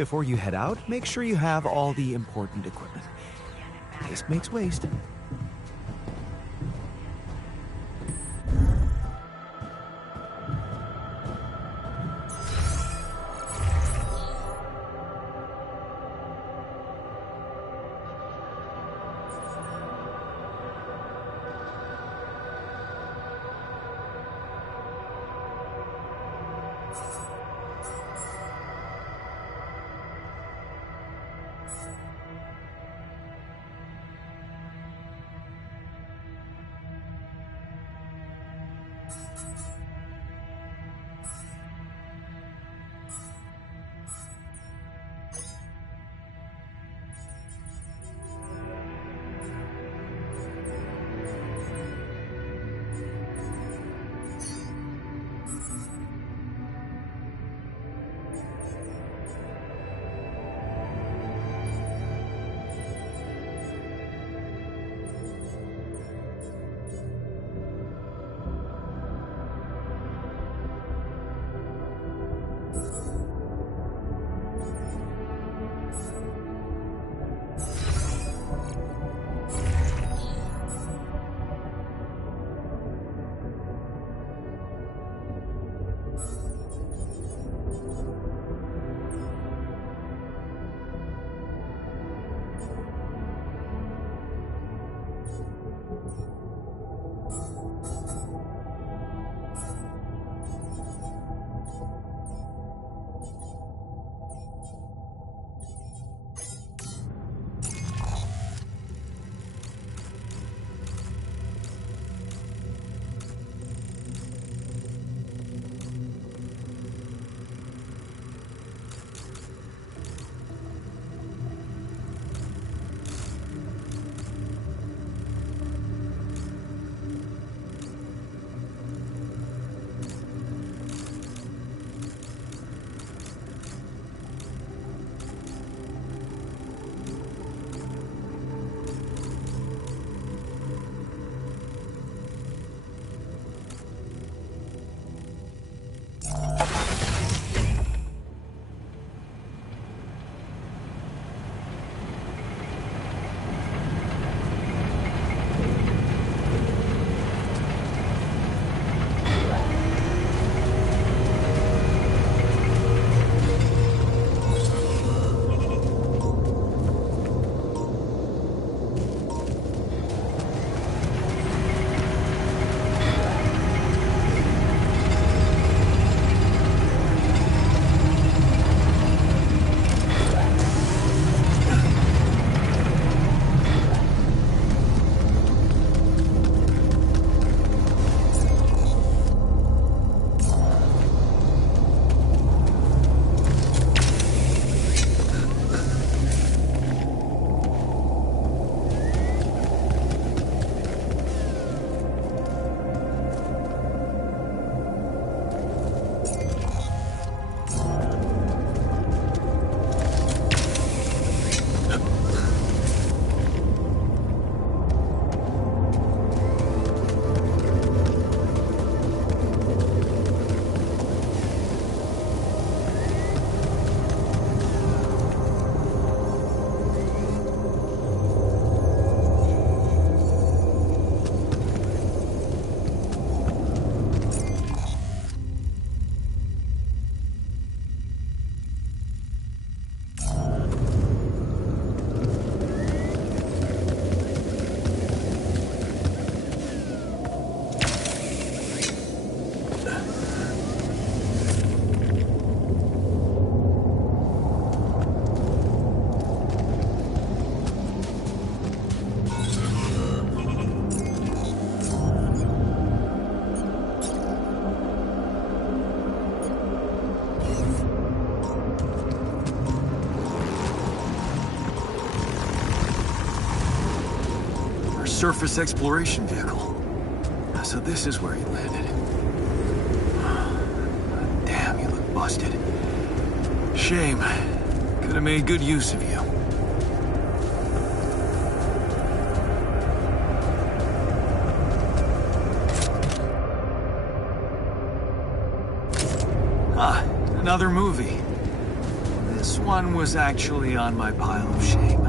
Before you head out, make sure you have all the important equipment. Waste makes waste. Surface exploration vehicle. So this is where he landed. Damn, you look busted. Shame. Could have made good use of you. Ah, another movie. This one was actually on my pile of shame.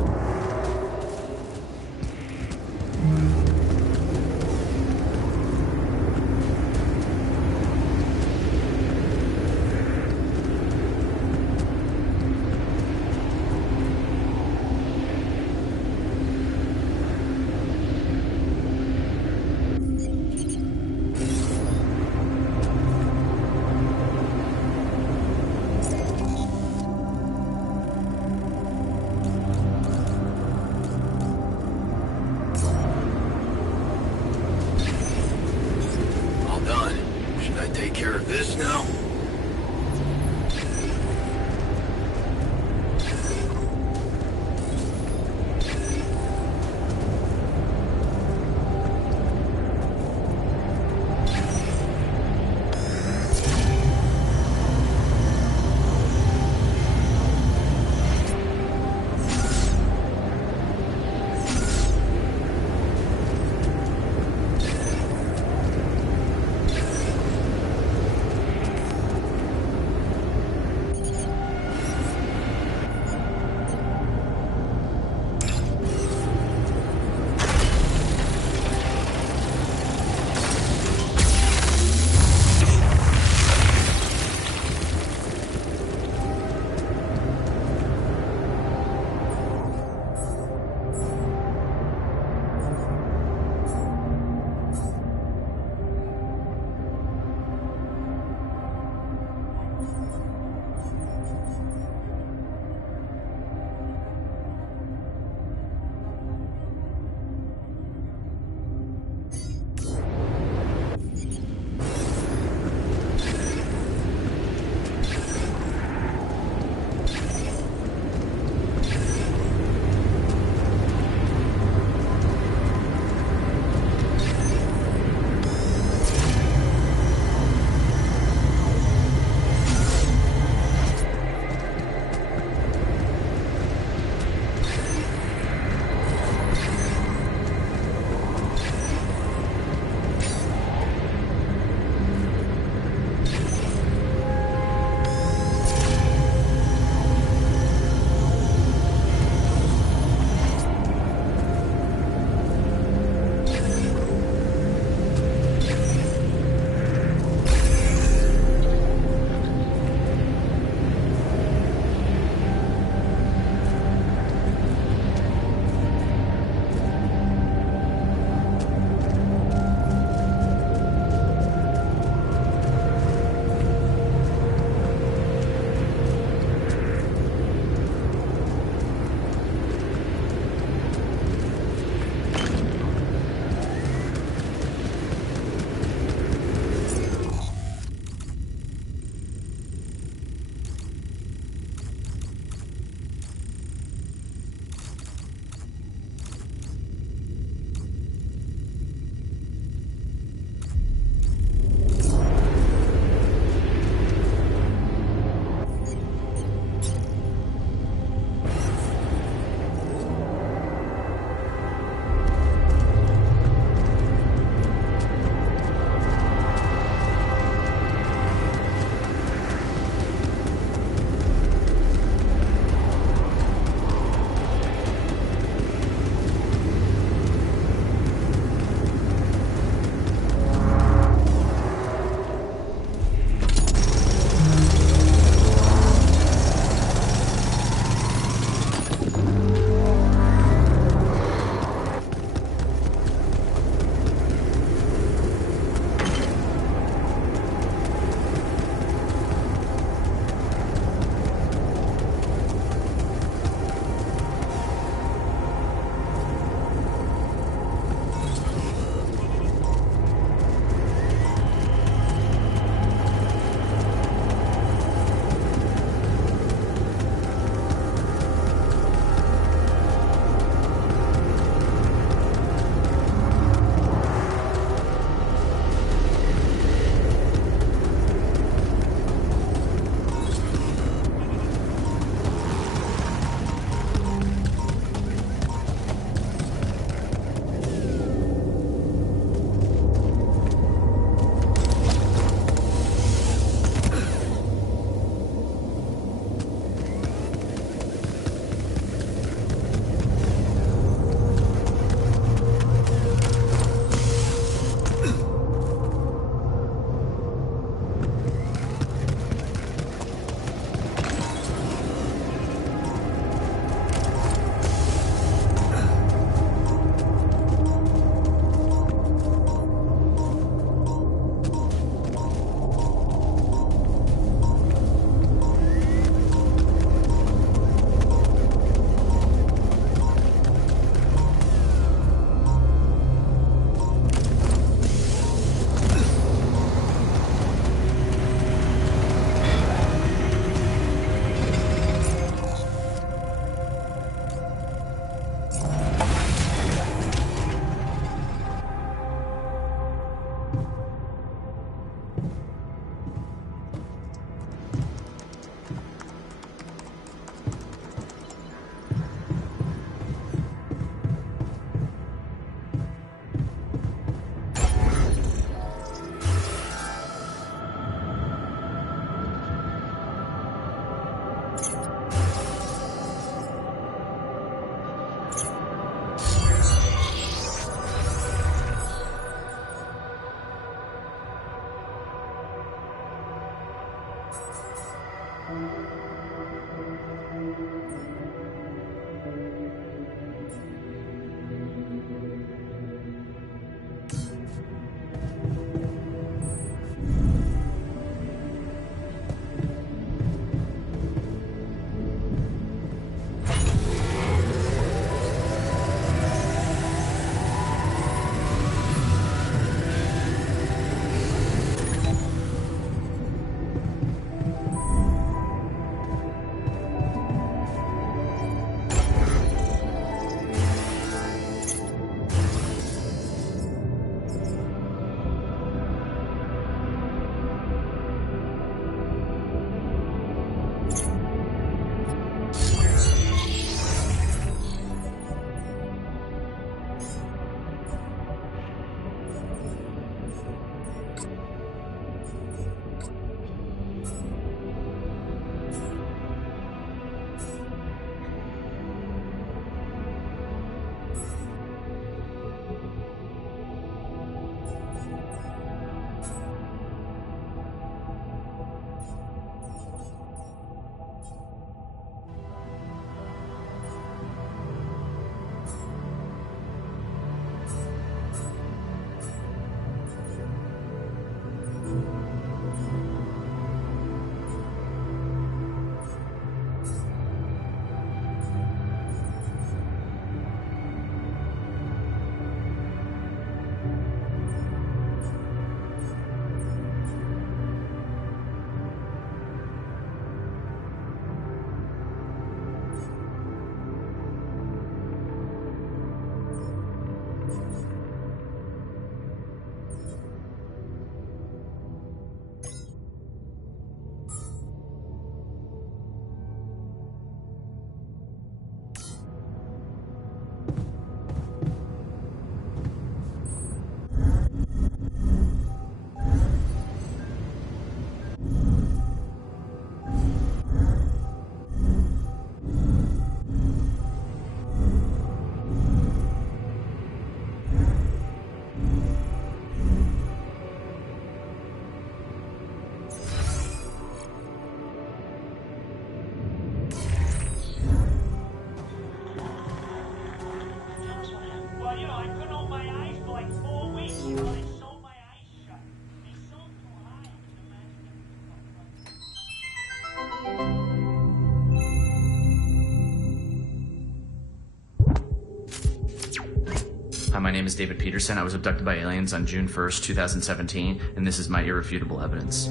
Hi, my name is David Peterson. I was abducted by aliens on June 1st, 2017, and this is my irrefutable evidence.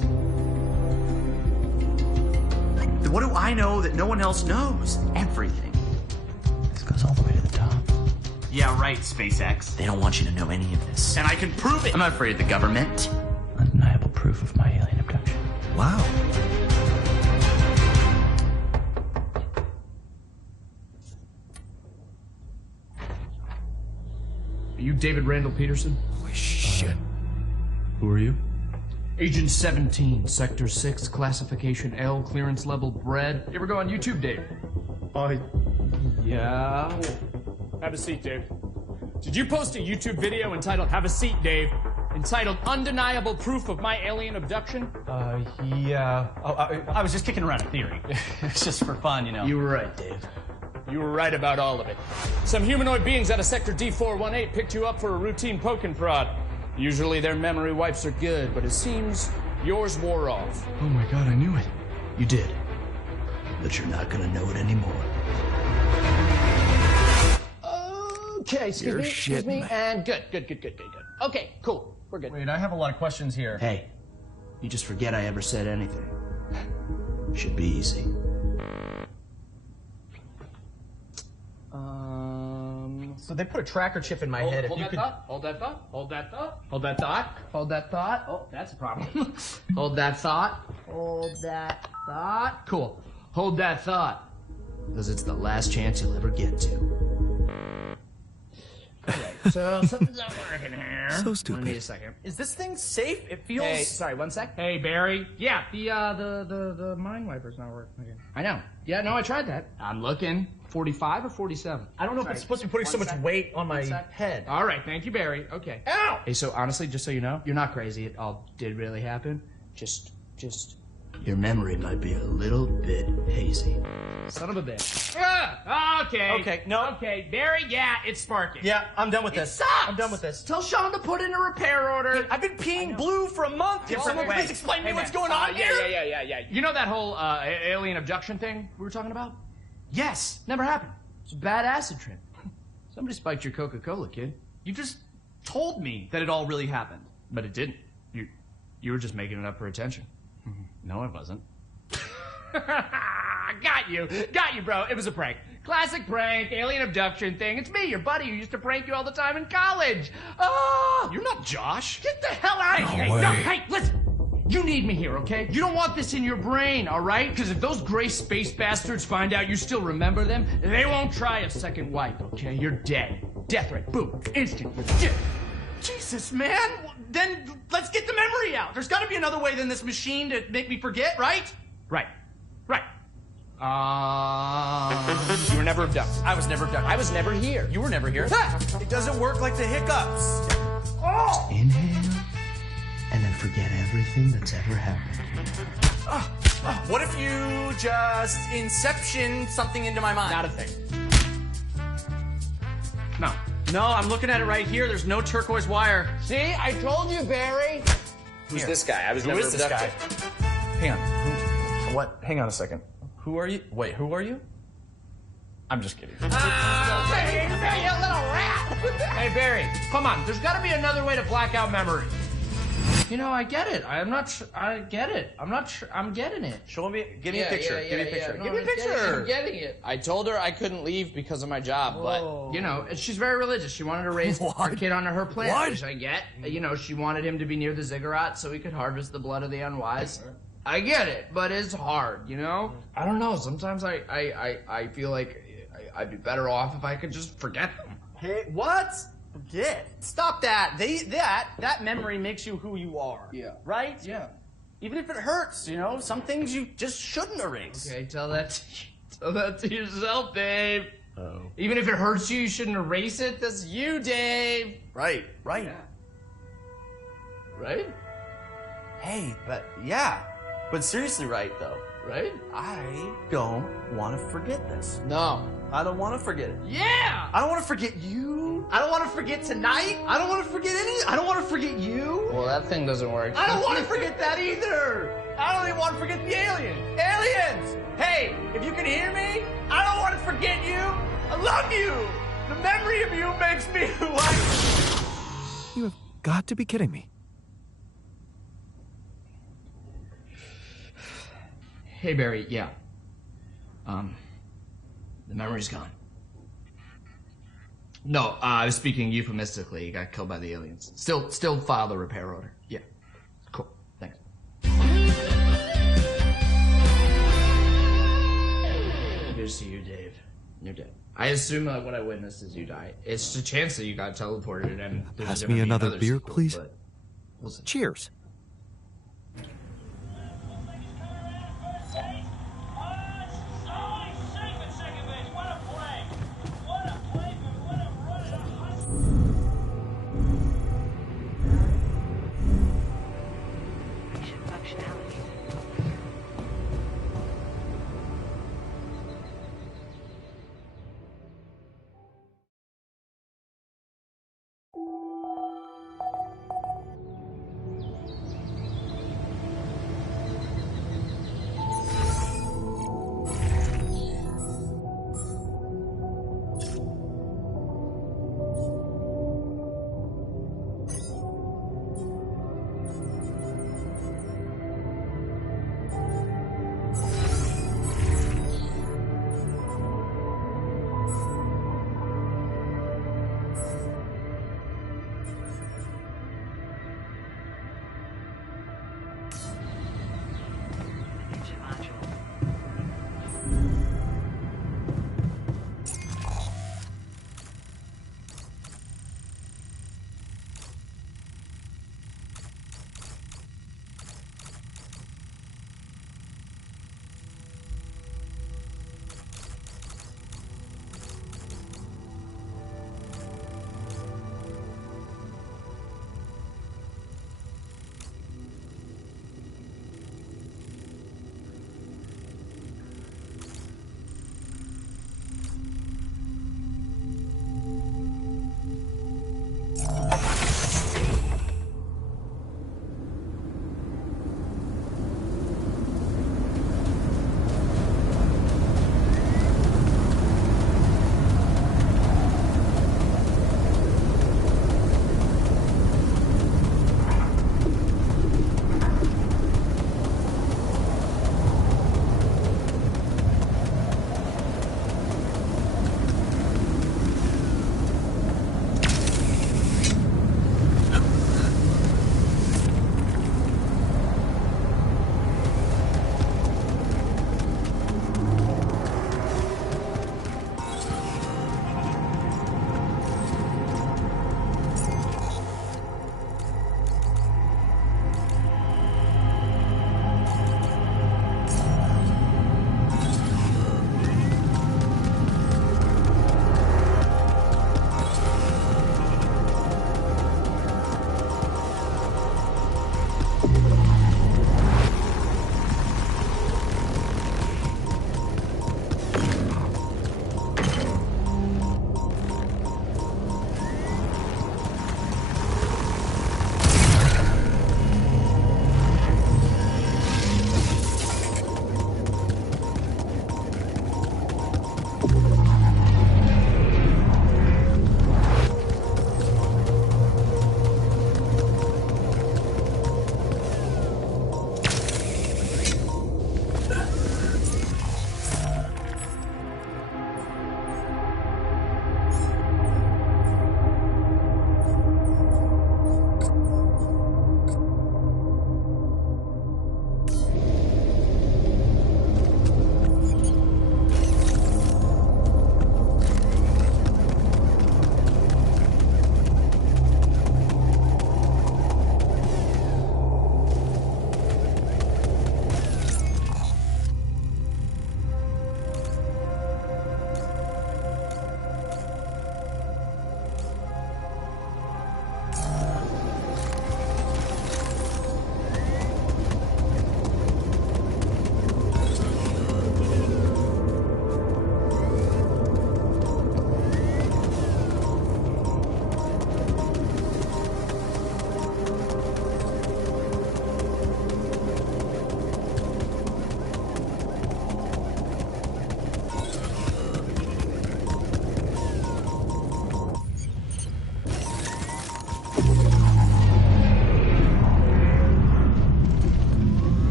What do I know that no one else knows? Everything. This goes all the way to the top. Yeah, right, SpaceX. They don't want you to know any of this. And I can prove it! I'm not afraid of the government. Undeniable proof of my alien abduction. Wow. Are you David Randall Peterson? Holy shit. Who are you? Agent 17, Sector 6, Classification L, Clearance Level Bred. You ever go on YouTube, Dave? Yeah. Have a seat, Dave. Did you post a YouTube video entitled Have a Seat, Dave? Entitled Undeniable Proof of My Alien Abduction? Yeah. Oh, I was just kicking around a theory. It's just for fun, you know. You were right, Dave. You were right about all of it. Some humanoid beings out of Sector D418 picked you up for a routine poke and prod. Usually their memory wipes are good, but it seems yours wore off. Oh my god, I knew it. You did. But you're not gonna know it anymore. Okay, excuse me, and good. Okay, cool, we're good. Wait, I have a lot of questions here. Hey, you just forget I ever said anything. Should be easy. So they put a tracker chip in my head. Hold that thought. Hold that thought. Hold that thought. Hold that thought. Hold that thought. Oh, that's a problem. Hold that thought. Hold that thought. Cool. Hold that thought. Because it's the last chance you'll ever get to. Alright, so something's not working here. So stupid. Wait a second. Is this thing safe? It feels... Hey, sorry, one sec. Hey, Barry. Yeah, the mind wiper's not working again. I know. Yeah, no, I tried that. I'm looking. 45 or 47? I don't know if it's supposed to be putting so much weight on my head. All right, thank you, Barry. Okay. Ow! Hey, so honestly, just so you know, you're not crazy. It all did really happen. Just... Your memory might be a little bit hazy. Son of a bitch. Okay. Okay, no. Okay, Barry, yeah, it's sparking. Yeah, I'm done with this. Sucks! I'm done with this. Tell Sean to put in a repair order. I've been peeing blue for a month. Can someone please explain me what's going on here? Yeah. You know that whole alien abduction thing we were talking about? Yes, never happened. It's a bad acid trip. Somebody spiked your Coca-Cola, kid. You just told me that it all really happened. But it didn't. You were just making it up for attention. No, I wasn't. Got you, bro. It was a prank. Classic prank, alien abduction thing. It's me, your buddy, who used to prank you all the time in college. Oh, You're not Josh. get the hell out of here. way. No, hey, listen. You need me here, okay? You don't want this in your brain, all right? Because if those gray space bastards find out you still remember them, they won't try a second wipe, okay? You're dead. Death rate, boom, instant, you're dead. Jesus, man. Then let's get the memory out. There's got to be another way than this machine to make me forget, right? Right. You were never abducted. I was never abducted. I was never here. You were never here. It doesn't work like the hiccups. Oh! Inhale, and then forget everything that's ever happened. What if you just inception something into my mind? Not a thing. No, I'm looking at it right here. There's no turquoise wire. See, I told you, Barry. Who's this guy? I was Who never is this guy? abducted. Hang on. What? Hang on a second. Who are you? Wait, who are you? I'm just kidding. Hey, you little rat! Hey, Barry, come on. There's got to be another way to black out memory. You know, I get it. I get it. I'm not sure. I'm getting it. Show me. Give me a picture. Give me a picture. No, Give me a picture. I'm getting it. I told her I couldn't leave because of my job, but, you know, she's very religious. She wanted to raise her kid on her planet, which I get. You know, she wanted him to be near the ziggurat so he could harvest the blood of the unwise. I get it, but it's hard, you know? I don't know. Sometimes I feel like I'd be better off if I could just forget them. Hey, what? Forget. Stop that. That memory makes you who you are. Yeah. Right? Yeah. Even if it hurts, you know, some things you just shouldn't erase. Okay, tell that to yourself, Dave. Oh. Even if it hurts you, you shouldn't erase it. That's you, Dave. Right. Yeah. Right? Hey, but seriously right though. Right? I don't want to forget this. No. I don't want to forget it. Yeah! I don't want to forget you. I don't want to forget tonight. I don't want to forget I don't want to forget you. Well, that thing doesn't work. I don't want to forget that either. I don't even want to forget the alien. Aliens! Hey, if you can hear me, I don't want to forget you. I love you. The memory of you makes me like... You have got to be kidding me. Hey, Barry, yeah. The memory's gone. No, I was speaking euphemistically. He got killed by the aliens. Still file the repair order. Yeah. Cool. Thanks. Good to see you, Dave. You're dead. I assume that what I witnessed is you die. It's a chance that you got teleported and... Pass me another beer, please. We'll see. Cheers.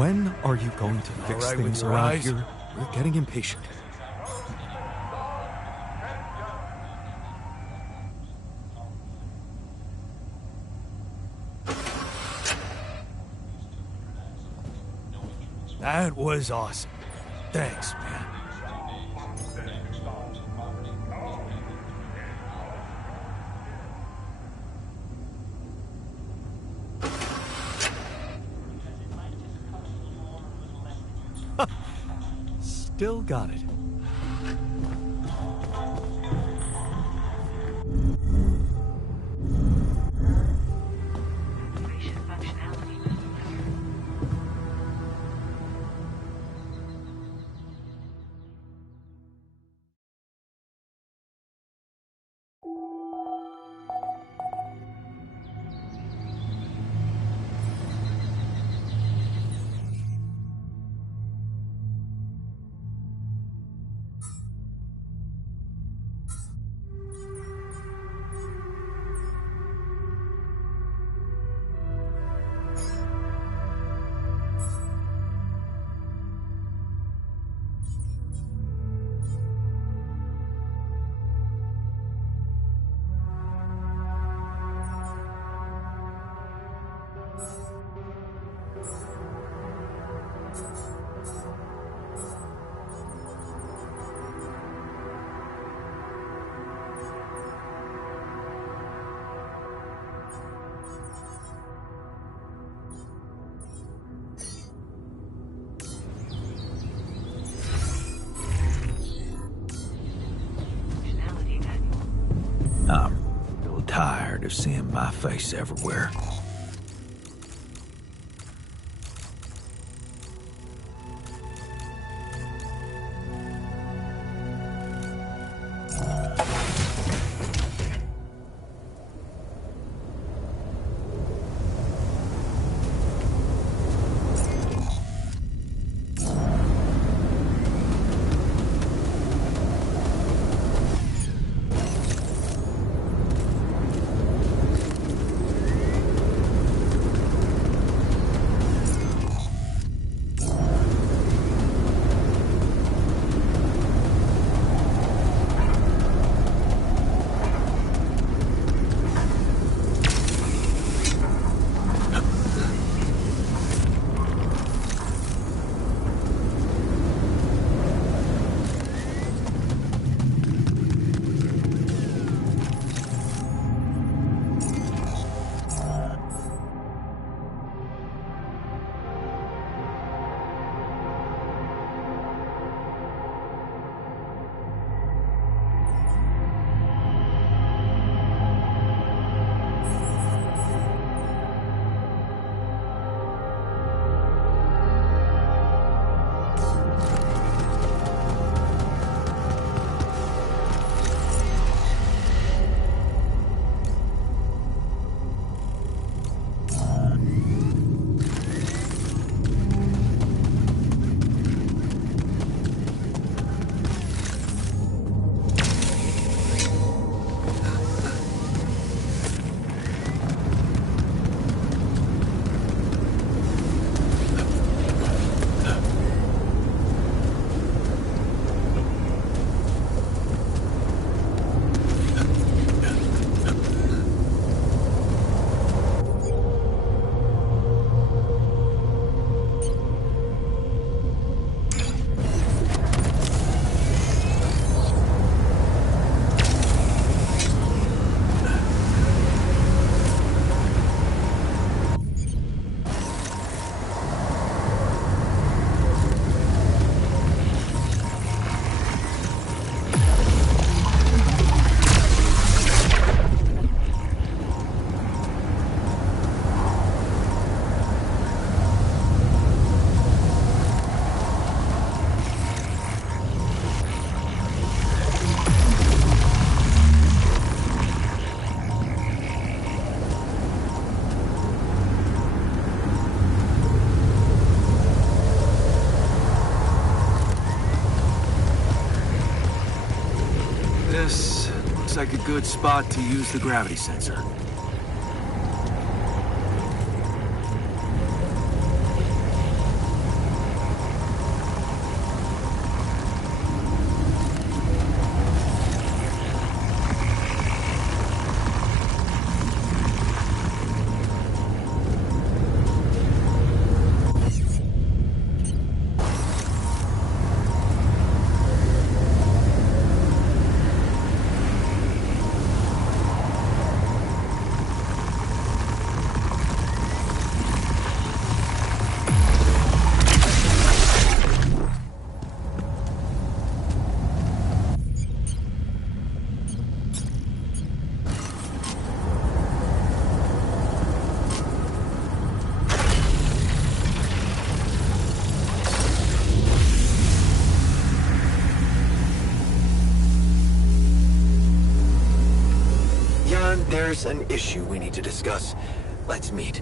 When are you going to fix right with things your around eyes? here? We're getting impatient. That was awesome. Thanks, man. Still got it. I'm real tired of seeing my face everywhere. This looks like a good spot to use the gravity sensor. There's an issue we need to discuss. Let's meet.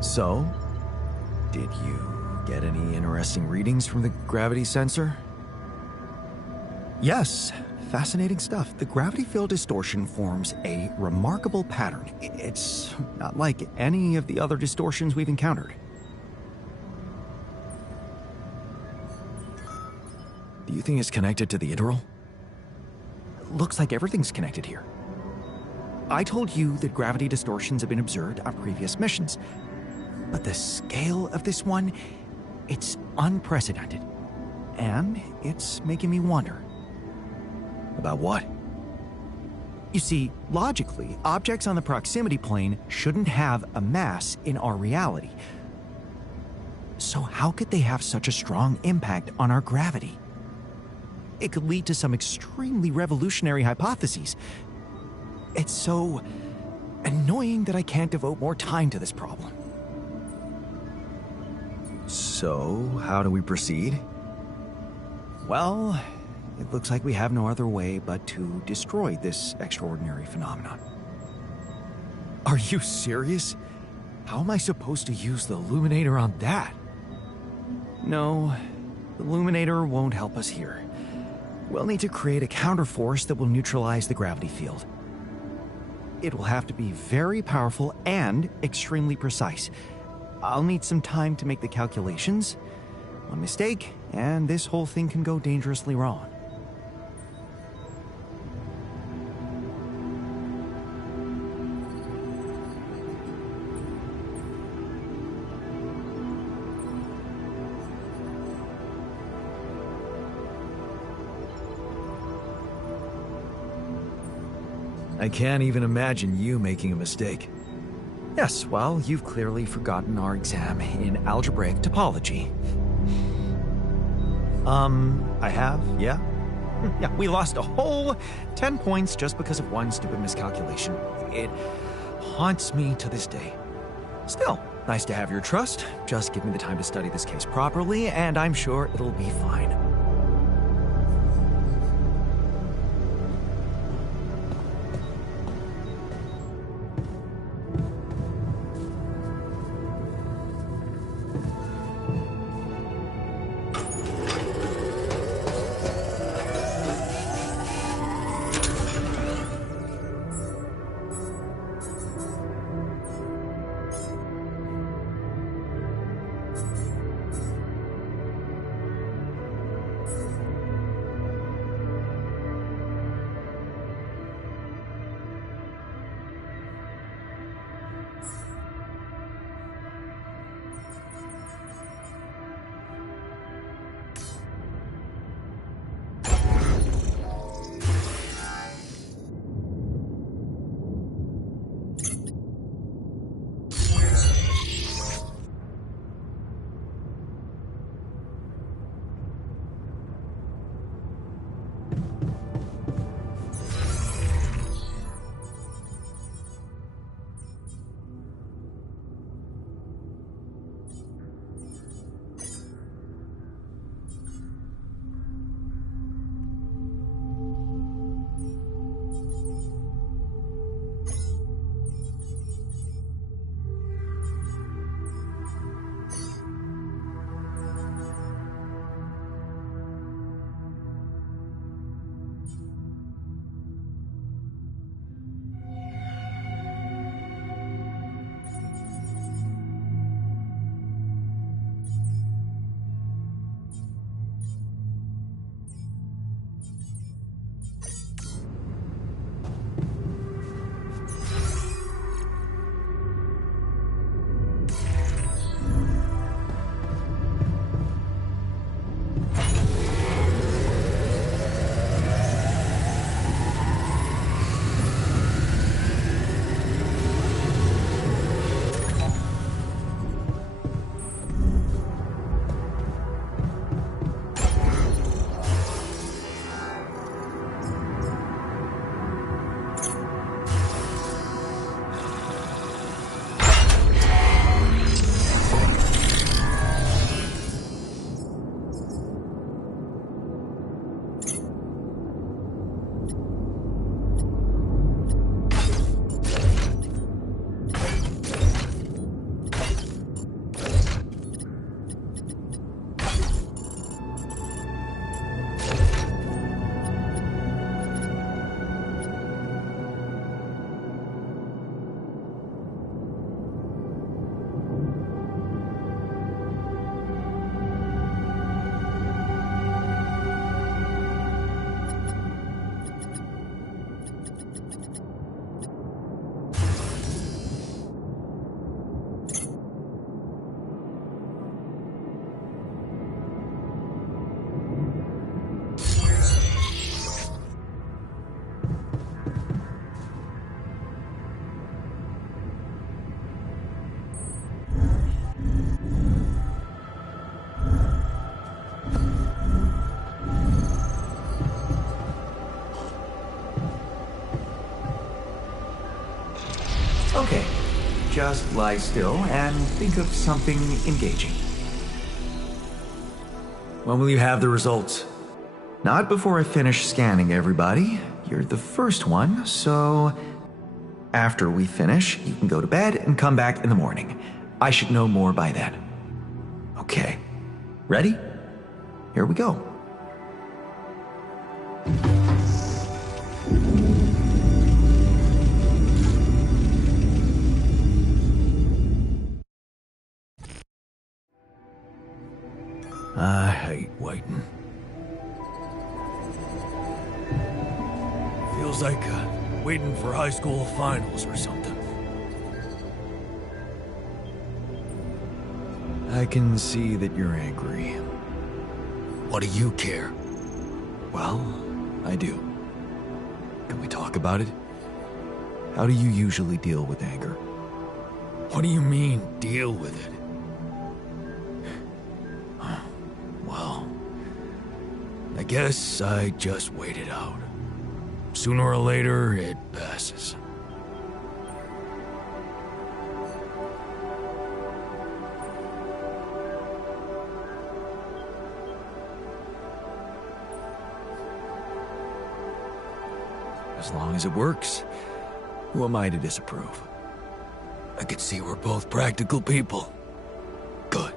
So, did you get any interesting readings from the gravity sensor? Yes, fascinating stuff. The gravity field distortion forms a remarkable pattern. It's not like any of the other distortions we've encountered. Do you think it's connected to the Ideal? Looks like everything's connected here. I told you that gravity distortions have been observed on previous missions, but the scale of this one, it's unprecedented. And it's making me wonder. About what? You see, logically, objects on the proximity plane shouldn't have a mass in our reality. So how could they have such a strong impact on our gravity? It could lead to some extremely revolutionary hypotheses. It's so annoying that I can't devote more time to this problem. So, how do we proceed? Well, it looks like we have no other way but to destroy this extraordinary phenomenon. Are you serious? How am I supposed to use the illuminator on that? No, the illuminator won't help us here. We'll need to create a counterforce that will neutralize the gravity field. It will have to be very powerful and extremely precise. I'll need some time to make the calculations. One mistake, and this whole thing can go dangerously wrong. I can't even imagine you making a mistake. Yes, well, you've clearly forgotten our exam in algebraic topology. I have, yeah? Yeah, we lost a whole 10 points just because of one stupid miscalculation. It haunts me to this day. Still, nice to have your trust. Just give me the time to study this case properly, and I'm sure it'll be fine. Okay, just lie still and think of something engaging. When will you have the results? Not before I finish scanning everybody. You're the first one, so after we finish, you can go to bed and come back in the morning. I should know more by then. Okay. Ready? Here we go. I hate waiting. Feels like waiting for high school finals or something. I can see that you're angry. What do you care? Well, I do. Can we talk about it? How do you usually deal with anger? What do you mean, deal with it? Well, I guess I just wait it out. Sooner or later, it passes. as long as it works, who am I to disapprove? I can see we're both practical people. Good.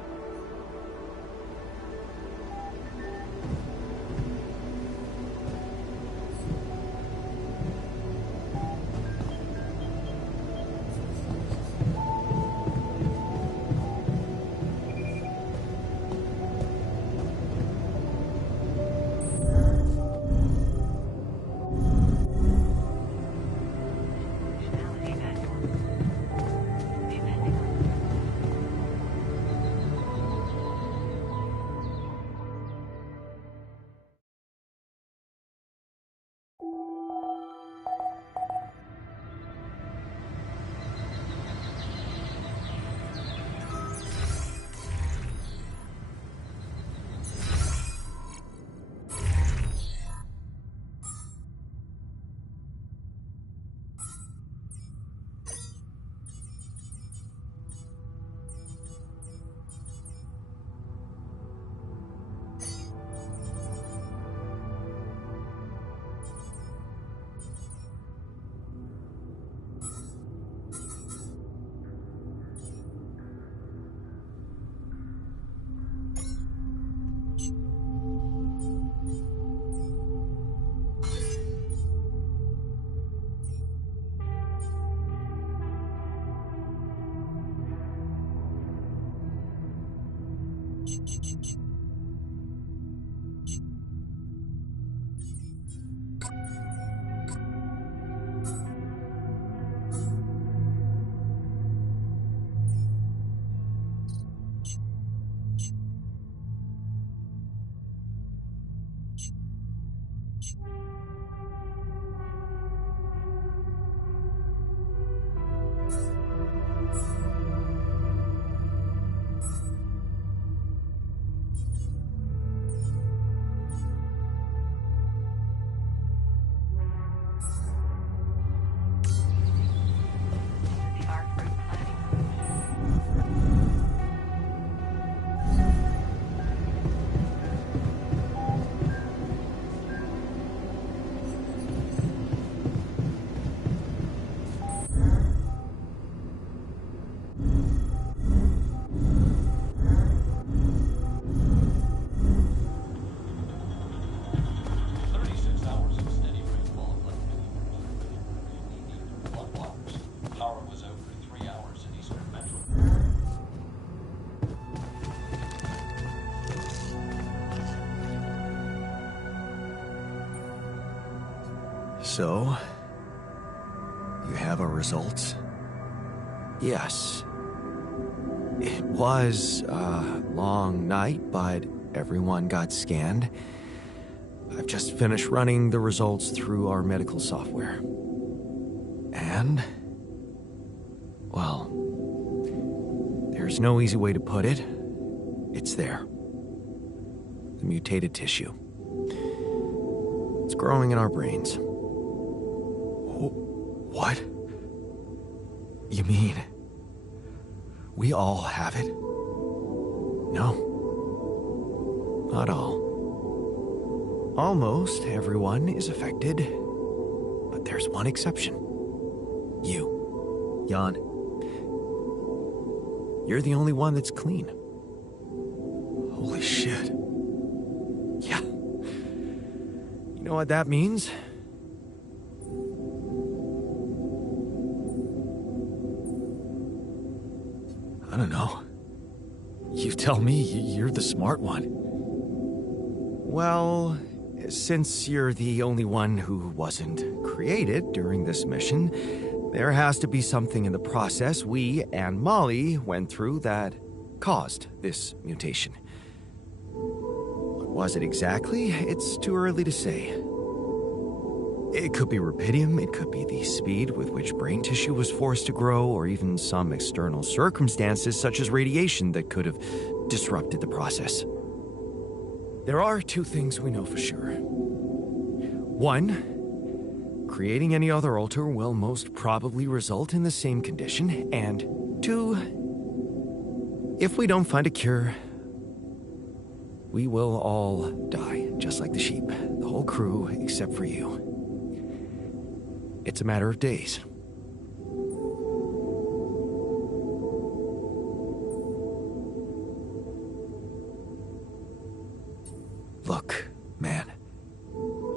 So, you have our results? Yes. It was a long night, but everyone got scanned. I've just finished running the results through our medical software. And, well, there's no easy way to put it. It's there. The mutated tissue. It's growing in our brains. What? You mean we all have it? No. Not all. Almost everyone is affected, but there's one exception. You, Jan. You're the only one that's clean. Holy shit. Yeah. You know what that means? I don't know. You tell me, you're the smart one. Well, since you're the only one who wasn't created during this mission, there has to be something in the process we and Molly went through that caused this mutation. What was it exactly? It's too early to say. It could be rubidium, it could be the speed with which brain tissue was forced to grow, or even some external circumstances such as radiation that could have disrupted the process. There are two things we know for sure. One, creating any other alter will most probably result in the same condition, and two, if we don't find a cure, we will all die, just like the sheep, the whole crew except for you. It's a matter of days. Look, man.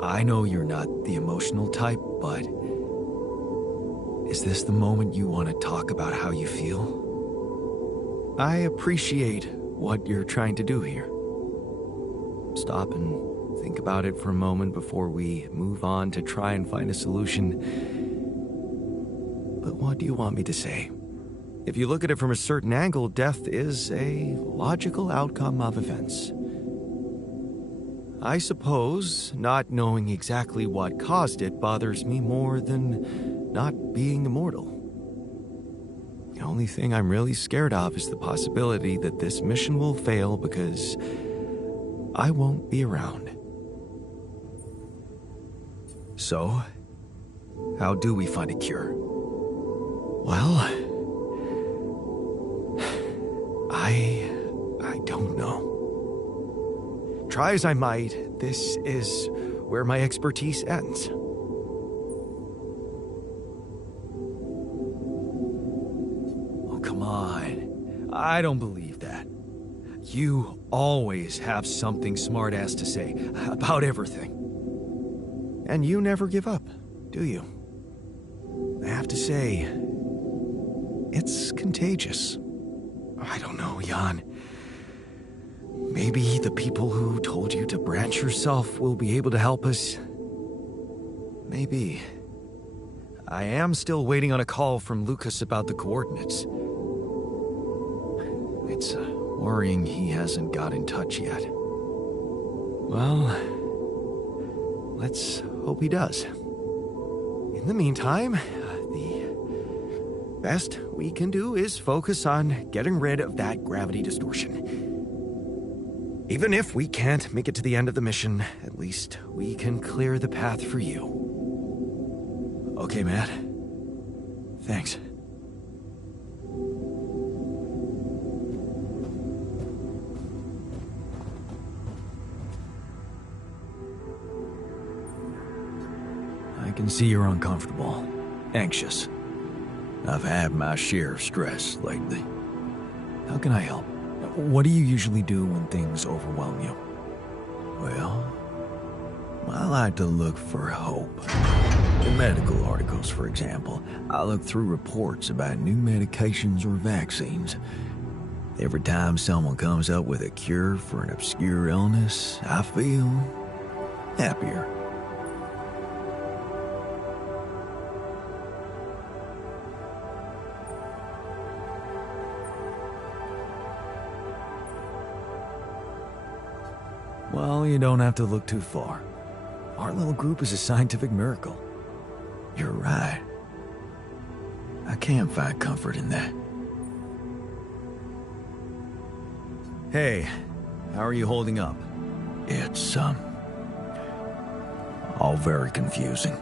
I know you're not the emotional type, but is this the moment you want to talk about how you feel? I appreciate what you're trying to do here. Stop and think about it for a moment before we move on to try and find a solution. But what do you want me to say? If you look at it from a certain angle, death is a logical outcome of events. I suppose not knowing exactly what caused it bothers me more than not being immortal. The only thing I'm really scared of is the possibility that this mission will fail because I won't be around. So, how do we find a cure? Well, I don't know. Try as I might, this is where my expertise ends. Oh, come on. I don't believe that. You always have something smart-ass to say about everything. And you never give up, do you? I have to say, it's contagious. I don't know, Jan. Maybe the people who told you to branch yourself will be able to help us. Maybe. I am still waiting on a call from Lucas about the coordinates. It's worrying he hasn't got in touch yet. Well, let's hope he does. In the meantime, the best we can do is focus on getting rid of that gravity distortion. Even if we can't make it to the end of the mission, at least we can clear the path for you. Okay, Matt. Thanks. I can see you're uncomfortable, anxious. I've had my share of stress lately. How can I help? What do you usually do when things overwhelm you? Well, I like to look for hope. In medical articles, for example, I look through reports about new medications or vaccines. Every time someone comes up with a cure for an obscure illness, I feel happier. Well, you don't have to look too far. Our little group is a scientific miracle. You're right. I can't find comfort in that. Hey, how are you holding up? It's, all very confusing.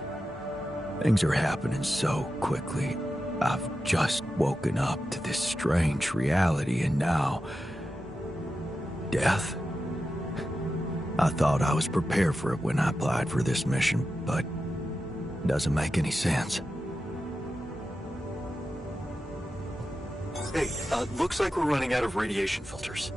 Things are happening so quickly. I've just woken up to this strange reality, and now... death? I thought I was prepared for it when I applied for this mission, but it doesn't make any sense. Hey, looks like we're running out of radiation filters.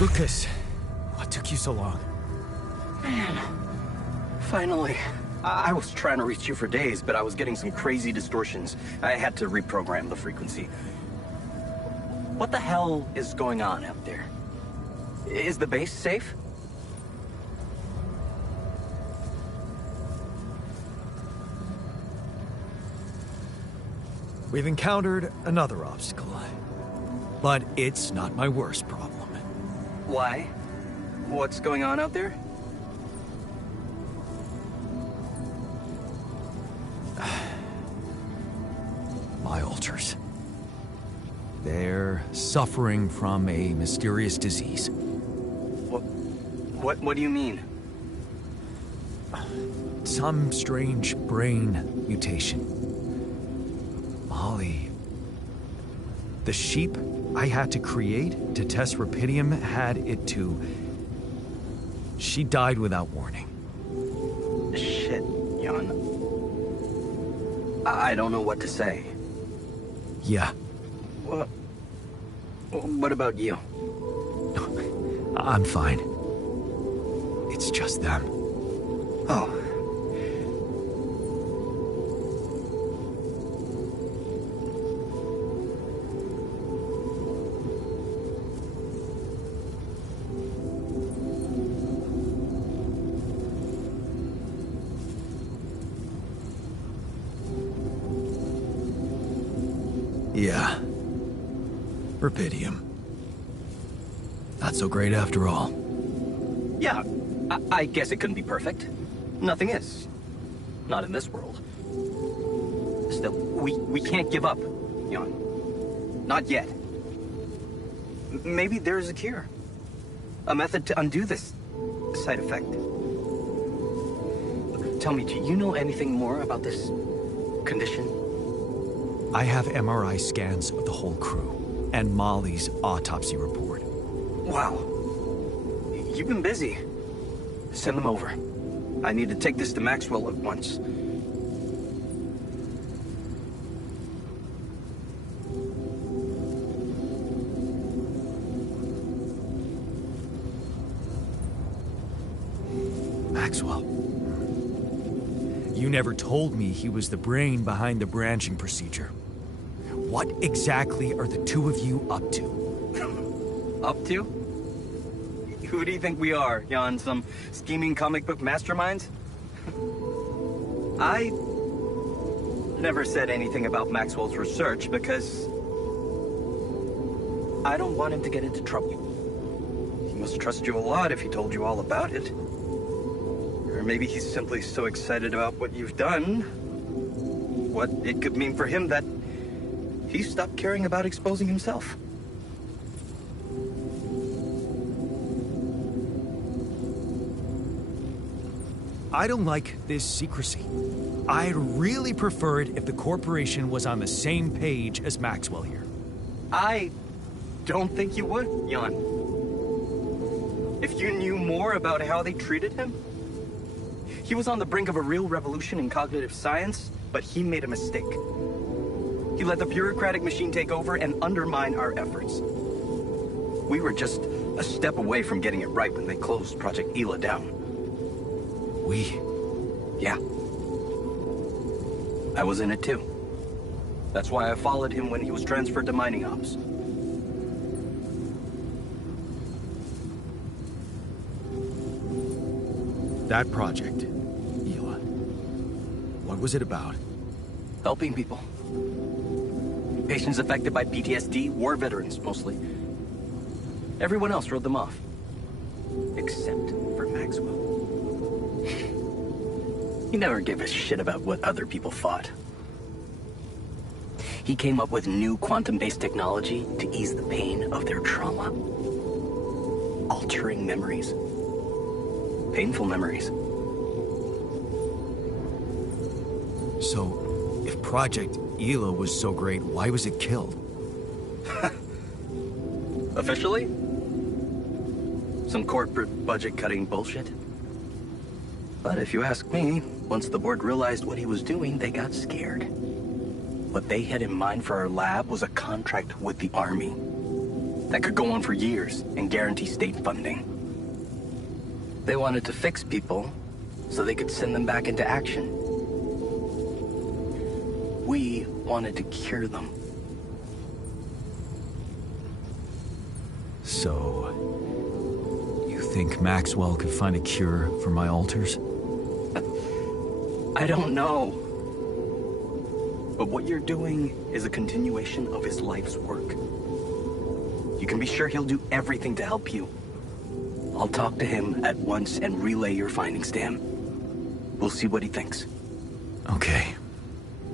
Lucas, what took you so long? Man, finally. I was trying to reach you for days, but I was getting some crazy distortions. I had to reprogram the frequency. What the hell is going on out there? Is the base safe? We've encountered another obstacle, but it's not my worst problem. Why? What's going on out there? My alters. They're suffering from a mysterious disease. What do you mean? Some strange brain mutation. Molly. The sheep I had to create to test rupidium had it too. She died without warning. Shit, Jan. I don't know what to say. Yeah. What about you? I'm fine. It's just them. Oh. Yeah. Rupidium. Not so great after all. Yeah, I guess it couldn't be perfect. Nothing is. Not in this world. Still, we can't give up, Jan. Not yet. Maybe there's a cure. A method to undo this side effect. Tell me, do you know anything more about this condition? I have MRI scans of the whole crew and Molly's autopsy report. Wow. You've been busy. Send them over. I need to take this to Maxwell at once. Maxwell. You never told me he was the brain behind the branching procedure. What exactly are the two of you up to? Up to? Who do you think we are, Jan? Some scheming comic book masterminds? I never said anything about Maxwell's research because I don't want him to get into trouble. He must trust you a lot if he told you all about it. Or maybe he's simply so excited about what you've done, what it could mean for him, that he stopped caring about exposing himself. I don't like this secrecy. I'd really prefer it if the corporation was on the same page as Maxwell here. I don't think you would, Jan. If you knew more about how they treated him. He was on the brink of a real revolution in cognitive science, but he made a mistake. He let the bureaucratic machine take over and undermine our efforts. We were just a step away from getting it right when they closed Project Ela down. We? Yeah. I was in it too. That's why I followed him when he was transferred to mining ops. That project, Ela. What was it about? Helping people. Patients affected by PTSD, war veterans mostly. Everyone else wrote them off. Except for Maxwell. He never gave a shit about what other people thought. He came up with new quantum-based technology to ease the pain of their trauma. Altering memories. Painful memories. So, if Project Ela was so great, why was it killed? Officially? Some corporate budget-cutting bullshit. But if you ask me, once the board realized what he was doing, they got scared. What they had in mind for our lab was a contract with the Army. that could go on for years and guarantee state funding. They wanted to fix people so they could send them back into action. We wanted to cure them. So, you think Maxwell could find a cure for my alters? I don't know. But what you're doing is a continuation of his life's work. You can be sure he'll do everything to help you. I'll talk to him at once and relay your findings to him. We'll see what he thinks. Okay.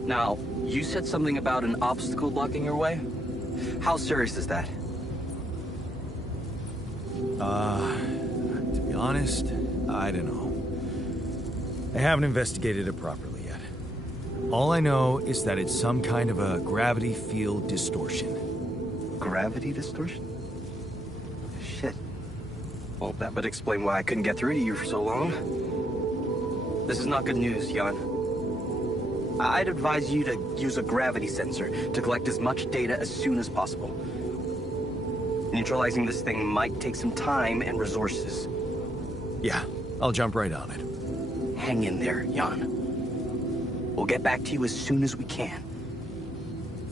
Now, you said something about an obstacle blocking your way? How serious is that? To be honest, I don't know. I haven't investigated it properly yet. All I know is that it's some kind of a gravity field distortion. Gravity distortion? Shit. Well, that would explain why I couldn't get through to you for so long. This is not good news, Jan. I'd advise you to use a gravity sensor to collect as much data as soon as possible. Neutralizing this thing might take some time and resources. Yeah, I'll jump right on it. Hang in there, Jan. We'll get back to you as soon as we can.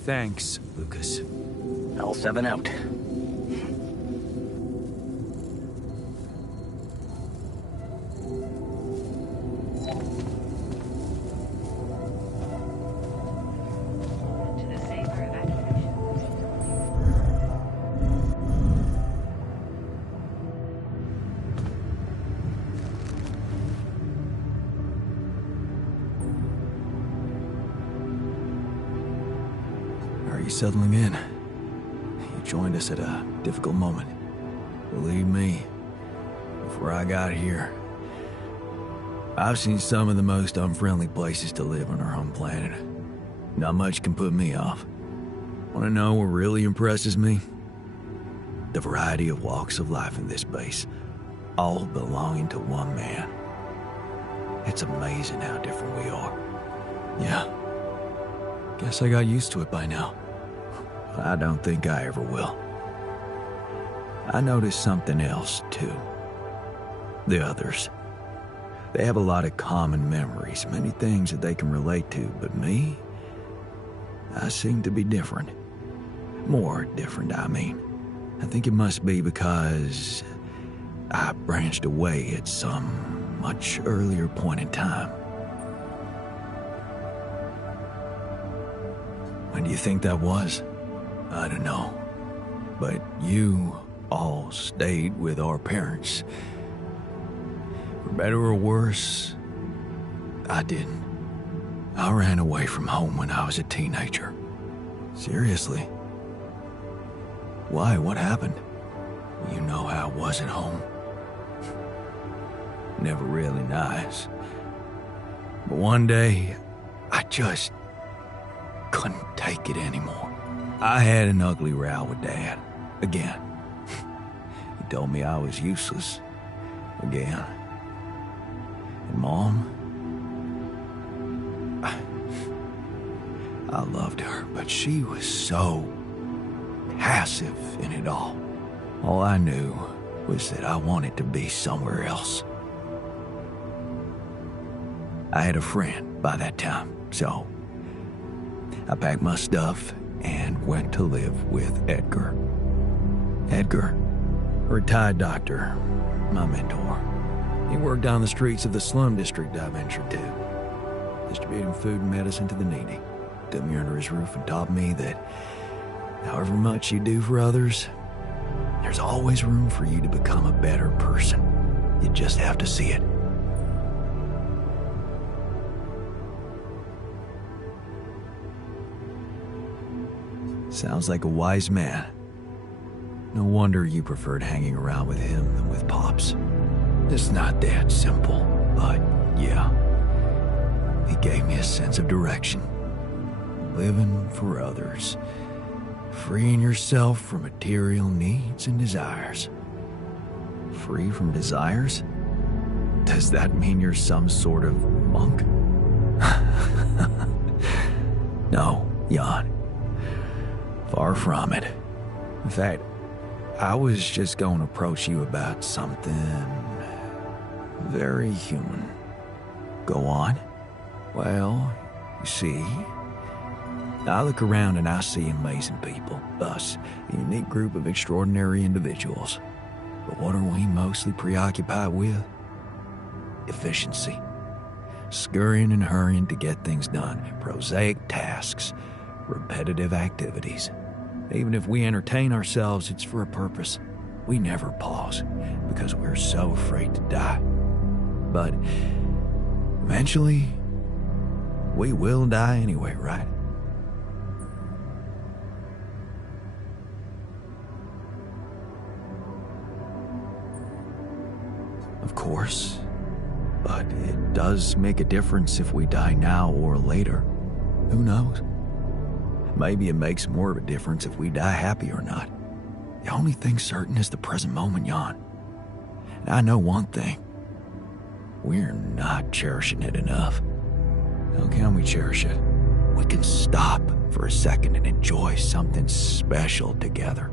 Thanks, Lucas. L7 out. Are you settling in? You joined us at a difficult moment. Believe me, before I got here, I've seen some of the most unfriendly places to live on our home planet. Not much can put me off. Want to know what really impresses me? The variety of walks of life in this base, all belonging to one man. It's amazing how different we are. Yeah. Guess I got used to it by now. I don't think I ever will. I noticed something else, too. The others. They have a lot of common memories, many things that they can relate to, but me? I seem to be different. More different, I mean. I think it must be because I branched away at some much earlier point in time. When do you think that was? I don't know. But you all stayed with our parents. For better or worse, I didn't. I ran away from home when I was a teenager. Seriously. Why? What happened? You know how it was at home. Never really nice. But one day, I just couldn't take it anymore. I had an ugly row with Dad. Again. He told me I was useless. Again. And Mom? I loved her, but she was so passive in it all. All I knew was that I wanted to be somewhere else. I had a friend by that time, so I packed my stuff and went to live with Edgar. Edgar, a retired doctor, my mentor. He worked down the streets of the slum district I ventured to, distributing food and medicine to the needy. Took me under his roof and taught me that however much you do for others, there's always room for you to become a better person. You just have to see it. Sounds like a wise man. No wonder you preferred hanging around with him than with Pops. It's not that simple, but yeah. He gave me a sense of direction. Living for others. Freeing yourself from material needs and desires. Free from desires? Does that mean you're some sort of monk? No, Jan. Far from it. In fact, I was just going to approach you about something very human. Go on. Well, you see, I look around and I see amazing people, us, a unique group of extraordinary individuals. But what are we mostly preoccupied with? Efficiency. Scurrying and hurrying to get things done, prosaic tasks, repetitive activities. Even if we entertain ourselves, it's for a purpose. We never pause because we're so afraid to die. But eventually, we will die anyway, right? Of course. But it does make a difference if we die now or later. Who knows? Maybe it makes more of a difference if we die happy or not. The only thing certain is the present moment, Jan. And I know one thing. We're not cherishing it enough. How can we cherish it? We can stop for a second and enjoy something special together.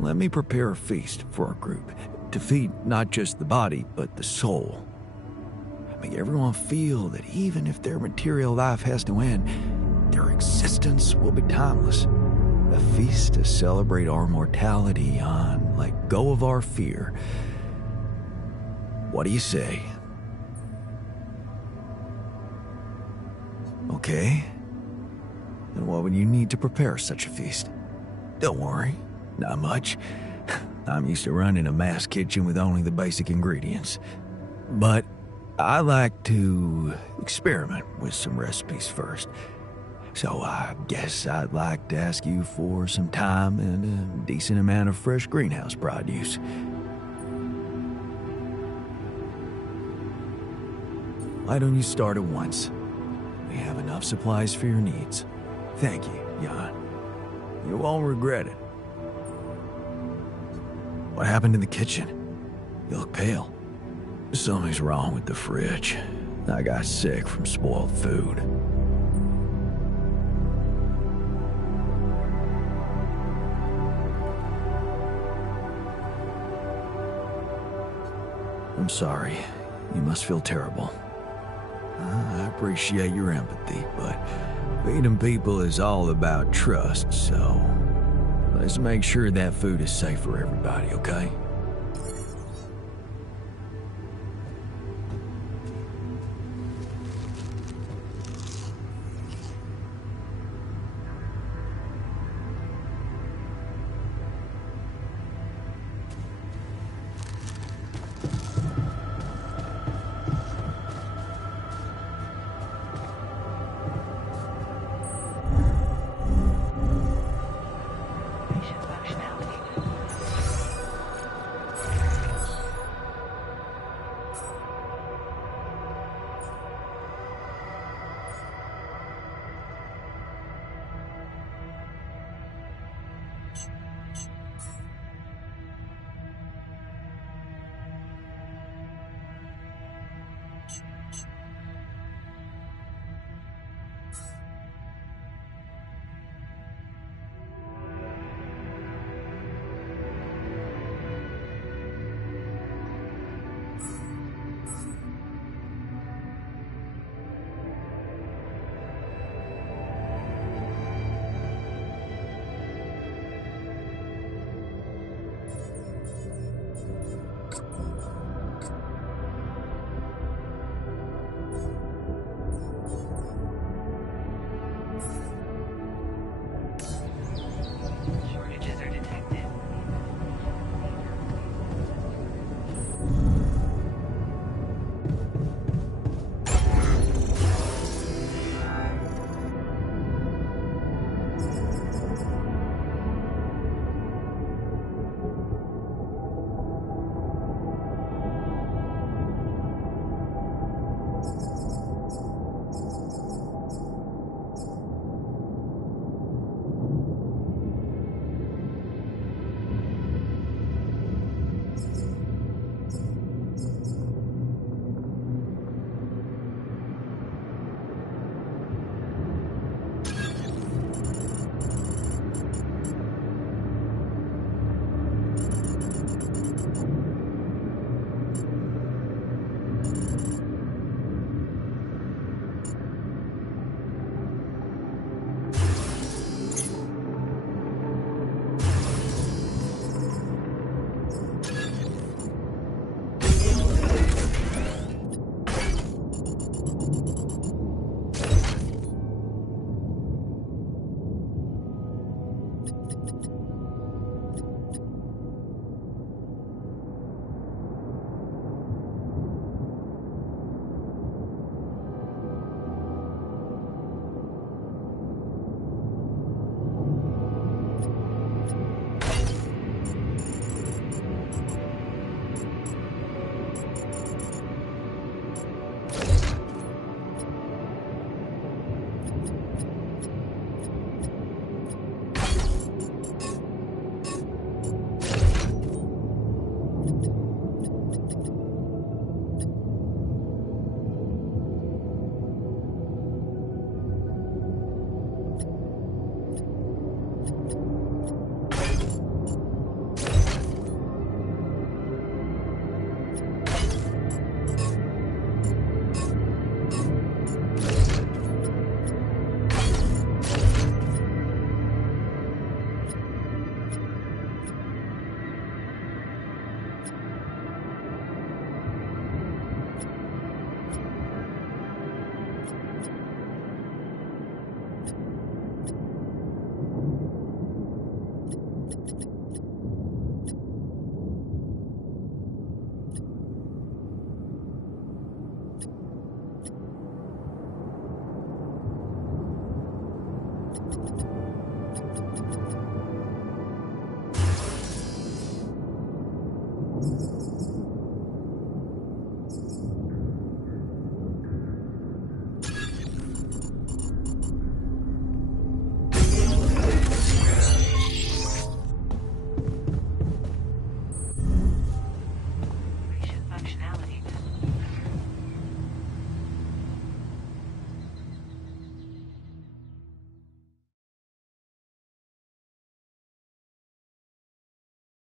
Let me prepare a feast for our group to feed not just the body, but the soul. Make everyone feel that even if their material life has to end, their existence will be timeless. A feast to celebrate our mortality on, let go of our fear. What do you say? Okay. Then what would you need to prepare such a feast? Don't worry, not much. I'm used to running a mass kitchen with only the basic ingredients. But I like to experiment with some recipes first. So I guess I'd like to ask you for some time and a decent amount of fresh greenhouse produce. Why don't you start at once? We have enough supplies for your needs. Thank you, Jan. You won't regret it. What happened in the kitchen? You look pale. Something's wrong with the fridge. I got sick from spoiled food. I'm sorry. You must feel terrible. I appreciate your empathy, but feeding people is all about trust, so let's make sure that food is safe for everybody, okay?